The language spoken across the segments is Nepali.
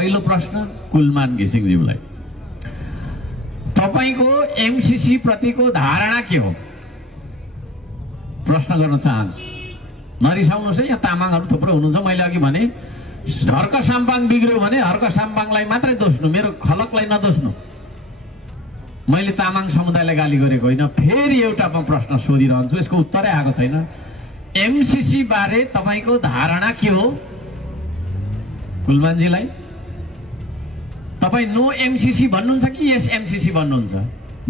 पहिलो प्रश्न कुलमान घिसिङज्यूलाई, तपाईको एमसीसी प्रतिको धारणा के हो? प्रश्न गर्न चाहन्छु। नरिसाउनुहोस् है, यहाँ तामाङहरू थुप्रो हुनुहुन्छ। मैले अघि भने हर्क साम्पाङ बिग्रियो भने हर्क साम्पाङलाई मात्रै दोस्नु, मेरो खलकलाई नदोस्नु। मैले तामाङ समुदायलाई गाली गरेको होइन। फेरि एउटा म प्रश्न सोधिरहन्छु, यसको उत्तरै आएको छैन। एमसीसी बारे तपाईको धारणा के हो? कुलमानजीलाई तपाईँ नो एमसीसी भन्नुहुन्छ कि यस एमसीसी भन्नुहुन्छ?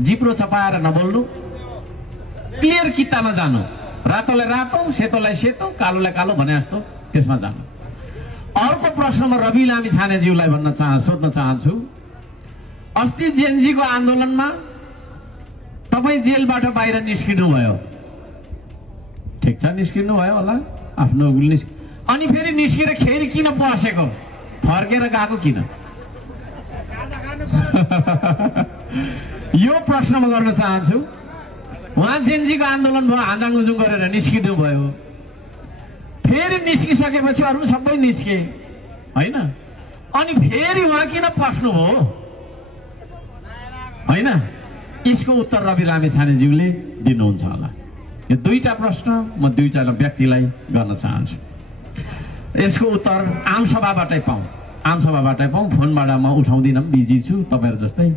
जिब्रो चपाएर नबोल्नु, क्लियर किताबमा जानु। रातोलाई रातो, सेतोलाई सेतो, कालोलाई कालो भने जस्तो त्यसमा जानु। अर्को प्रश्न म रवि लामी छानेज्यूलाई सोध्न चाहन्छु। अस्ति जेएनजीको आन्दोलनमा तपाईँ जेलबाट बाहिर निस्किनु भयो, ठिक छ, निस्किनु भयो होला, आफ्नो अनि फेरि निस्किएर खेर किन बसेको? फर्केर गएको किन? यो प्रश्न म गर्न चाहन्छु। उहाँ जेएनजीको आन्दोलन भयो, हाजाङुजुङ गरेर निस्किनु भयो, फेरि निस्किसकेपछि अरू सबै निस्के होइन, अनि फेरि उहाँ किन पस्नु भयो होइन? यसको उत्तर रवि लामी छानेज्यूले दिनुहुन्छ होला। यो दुईटा प्रश्न म दुईटा व्यक्तिलाई गर्न चाहन्छु। यसको उत्तर आमसभाबाटै पाऊँ, फोनबाट म उठाउँदिनँ, बिजी छु तपाईँहरू जस्तै।